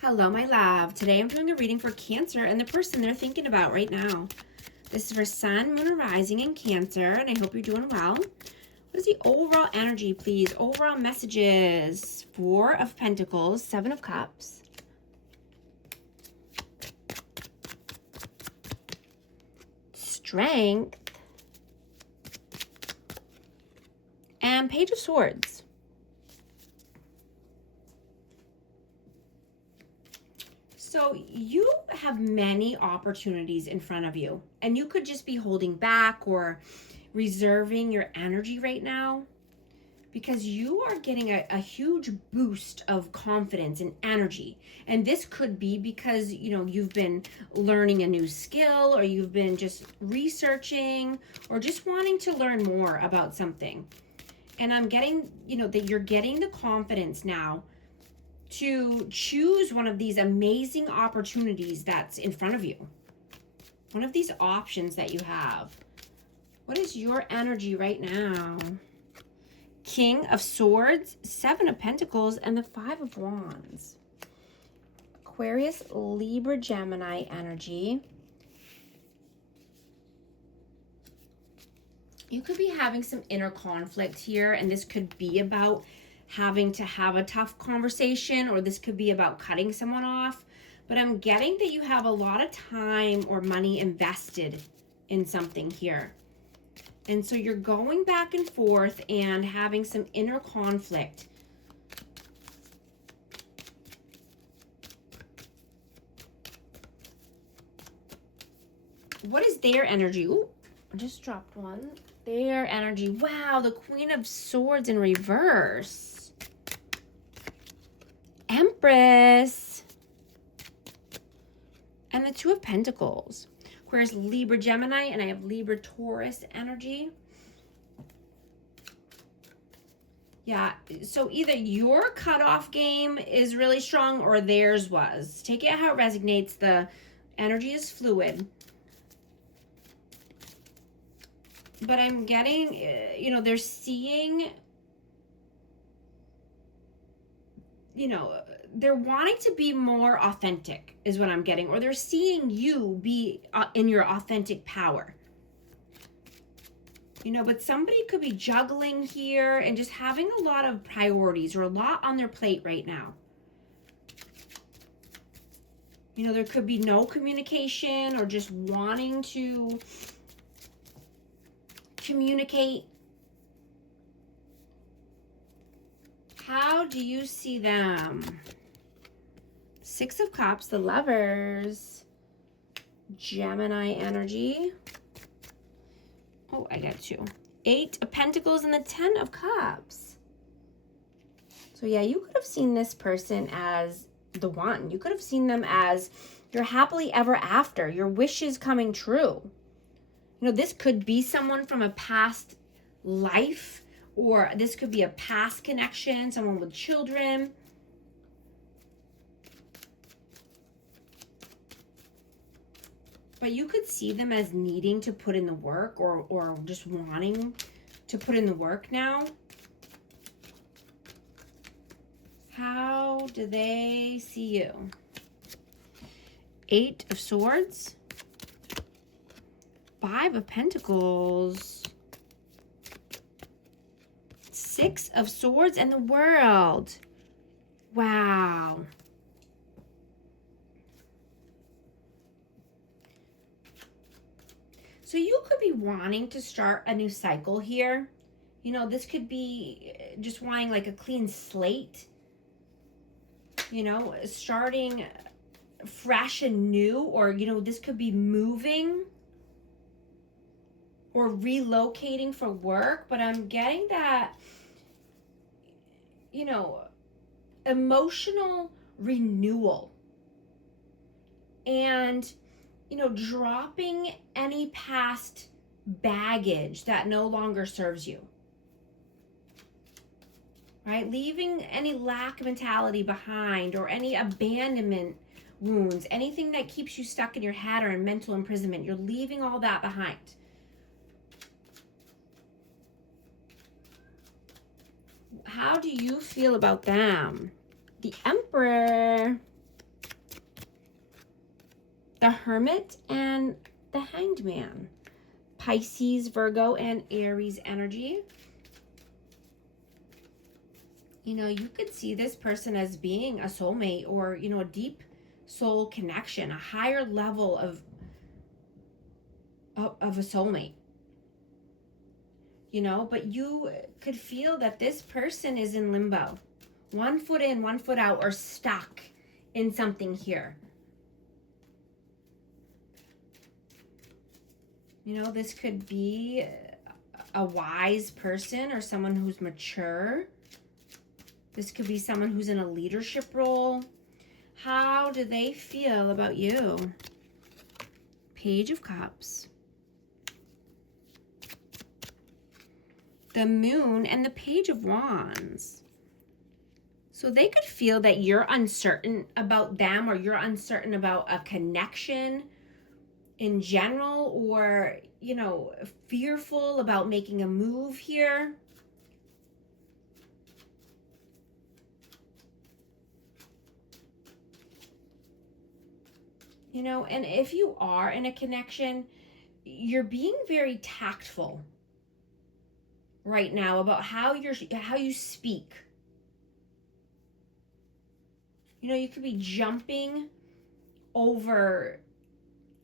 Hello, my love. Today I'm doing a reading for Cancer and the person they're thinking about right now. This is for Sun, Moon, and Rising in Cancer, and I hope you're doing well. What is the overall energy, please? Overall messages. Four of Pentacles, Seven of Cups. Strength. And Page of Swords. So you have many opportunities in front of you, and you could just be holding back or reserving your energy right now because you are getting a huge boost of confidence and energy. And this could be because, you've been learning a new skill, or you've been just researching, or just wanting to learn more about something. And I'm getting, that you're getting the confidence now to choose one of these amazing opportunities that's in front of you. One of these options that you have. What is your energy right now? King of Swords, Seven of Pentacles, and the Five of Wands. Aquarius, Libra, Gemini energy. You could be having some inner conflict here, and this could be about having to have a tough conversation, or this could be about cutting someone off. But I'm getting that you have a lot of time or money invested in something here. And so you're going back and forth and having some inner conflict. What is their energy? Ooh, I just dropped one. Their energy. Wow, the Queen of Swords in reverse. Empress. And the Two of Pentacles. Where's Libra, Gemini, and I have Libra, Taurus energy. Yeah, so either your cutoff game is really strong or theirs was. Take it how it resonates. The energy is fluid. But I'm getting, they're seeing, they're wanting to be more authentic is what I'm getting. Or they're seeing you be in your authentic power. But somebody could be juggling here and just having a lot of priorities or a lot on their plate right now. There could be no communication or just wanting to communicate. How do you see them? Six of Cups, the Lovers, Gemini energy. Oh, I got two. Eight of Pentacles and the Ten of Cups. So yeah, you could have seen this person as the one. You could have seen them as your happily ever after, your wishes coming true. This could be someone from a past life, or this could be a past connection, someone with children. But you could see them as needing to put in the work, or just wanting to put in the work now. How do they see you? Eight of Swords. Five of Pentacles. Six of Swords and the World. Wow. So you could be wanting to start a new cycle here. This could be just wanting like a clean slate. Starting fresh and new, or, this could be moving or relocating for work. But I'm getting that, emotional renewal and, dropping any past baggage that no longer serves you. Right? Leaving any lack mentality behind, or any abandonment wounds, anything that keeps you stuck in your head or in mental imprisonment. You're leaving all that behind. How do you feel about them? The Emperor. the Hermit and the Hanged Man. Pisces, Virgo, and Aries energy. You know, you could see this person as being a soulmate or, you know, a deep soul connection, a higher level of a soulmate. You know, but you could feel that this person is in limbo. One foot in, one foot out, or stuck in something here. You know, this could be a wise person or someone who's mature. This could be someone who's in a leadership role. How do they feel about you? Page of Cups. The Moon and the Page of Wands. So they could feel that you're uncertain about them, or you're uncertain about a connection in general, or, you know, fearful about making a move here. You know, and if you are in a connection, you're being very tactful right now about how you speak. You know, you could be jumping over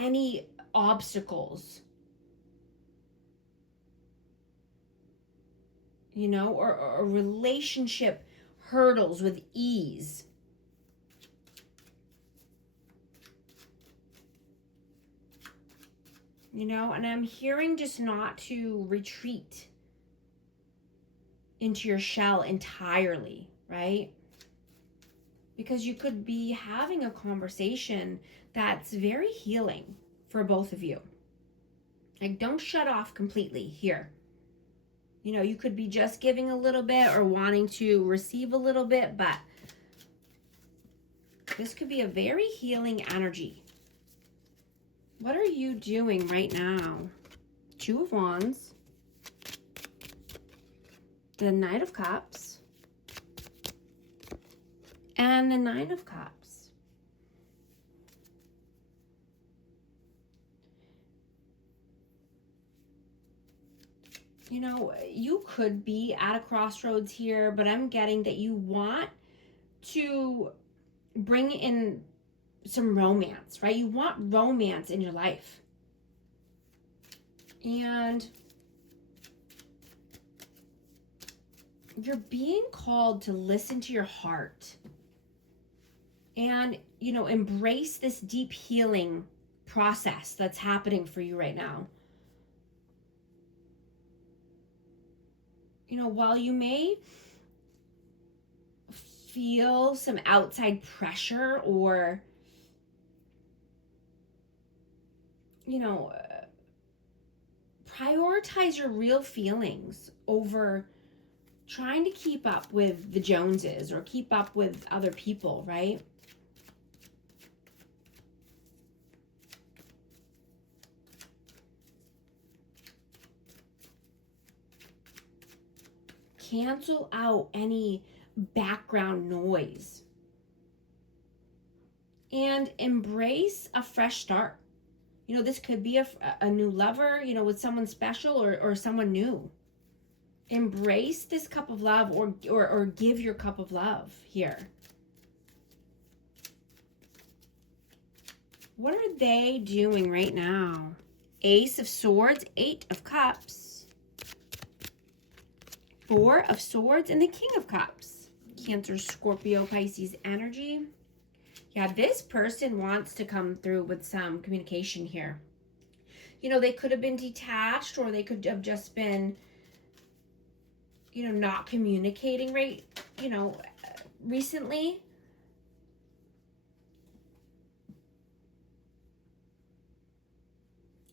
any obstacles, you know, or relationship hurdles with ease. You know, and I'm hearing just not to retreat into your shell entirely, right? Because you could be having a conversation that's very healing for both of you. Like, don't shut off completely here. You know, you could be just giving a little bit or wanting to receive a little bit, but this could be a very healing energy. What are you doing right now? Two of Wands, the Knight of Cups, and the Nine of Cups. You know, you could be at a crossroads here, but I'm getting that you want to bring in some romance, right? You want romance in your life. And you're being called to listen to your heart and, you know, embrace this deep healing process that's happening for you right now. You know, while you may feel some outside pressure or, you know, prioritize your real feelings over trying to keep up with the Joneses or keep up with other people, right? Cancel out any background noise and embrace a fresh start. You know, this could be a new lover, you know, with someone special or someone new. Embrace this cup of love or give your cup of love here. What are they doing right now? Ace of Swords, Eight of Cups, Four of Swords, and the King of Cups. Cancer, Scorpio, Pisces energy. Yeah, this person wants to come through with some communication here. You know, they could have been detached, or they could have just been, you know, not communicating right, you know, recently.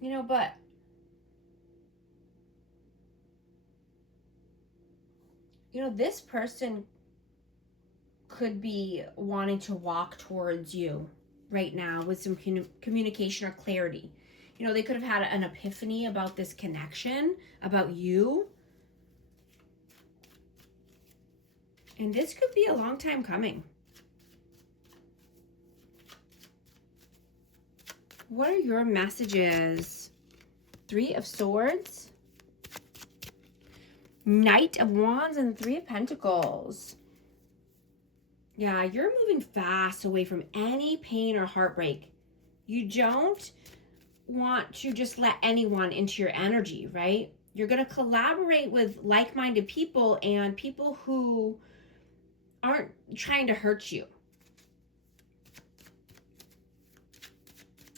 You know, but you know, this person could be wanting to walk towards you right now with some communication or clarity. You know, they could have had an epiphany about this connection, about you. And this could be a long time coming. What are your messages? 3 of Swords, Knight of Wands, and 3 of Pentacles. Yeah, you're moving fast away from any pain or heartbreak. You don't want to just let anyone into your energy, right? You're going to collaborate with like-minded people and people who aren't trying to hurt you.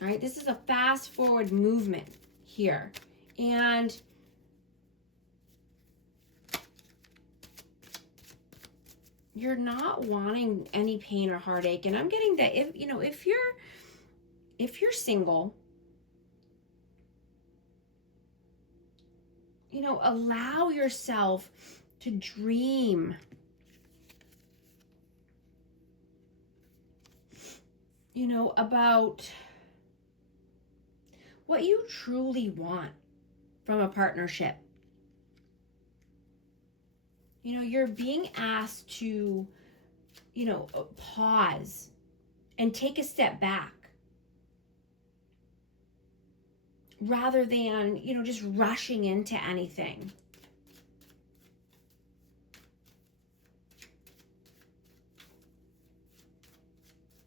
All right, this is a fast forward movement here. And you're not wanting any pain or heartache. And I'm getting that if you're single, allow yourself to dream. About what you truly want from a partnership. You're being asked to, pause and take a step back rather than, just rushing into anything.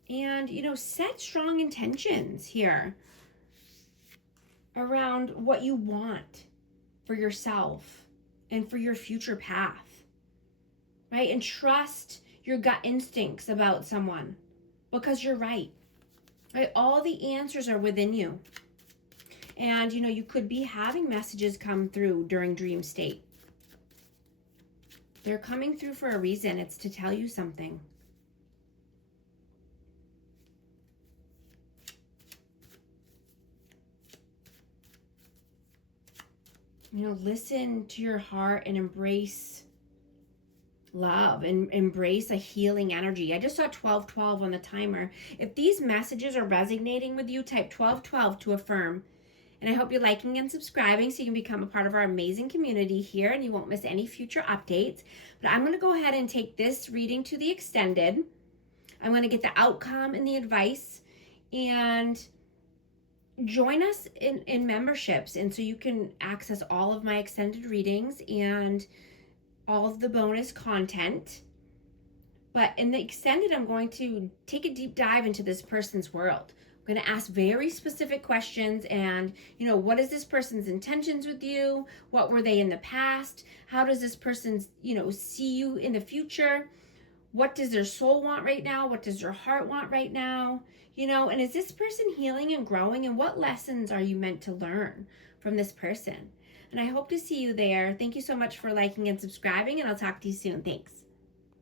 And, set strong intentions here around what you want for yourself and for your future path, right? And trust your gut instincts about someone because you're right? All the answers are within you. And, you could be having messages come through during dream state. They're coming through for a reason. It's to tell you something. Listen to your heart and embrace love and embrace a healing energy. I just saw 1212 on the timer. If these messages are resonating with you, type 1212 to affirm. And I hope you're liking and subscribing so you can become a part of our amazing community here and you won't miss any future updates. But I'm going to go ahead and take this reading to the extended. I'm going to get the outcome and the advice, and join us in memberships, and so you can access all of my extended readings and all of the bonus content. But in the extended, I'm going to take a deep dive into this person's world. I'm going to ask very specific questions and, what is this person's intentions with you? What were they in the past? How does this person, see you in the future? What does their soul want right now? What does their heart want right now? And is this person healing and growing? And what lessons are you meant to learn from this person? And I hope to see you there. Thank you so much for liking and subscribing, and I'll talk to you soon. Thanks.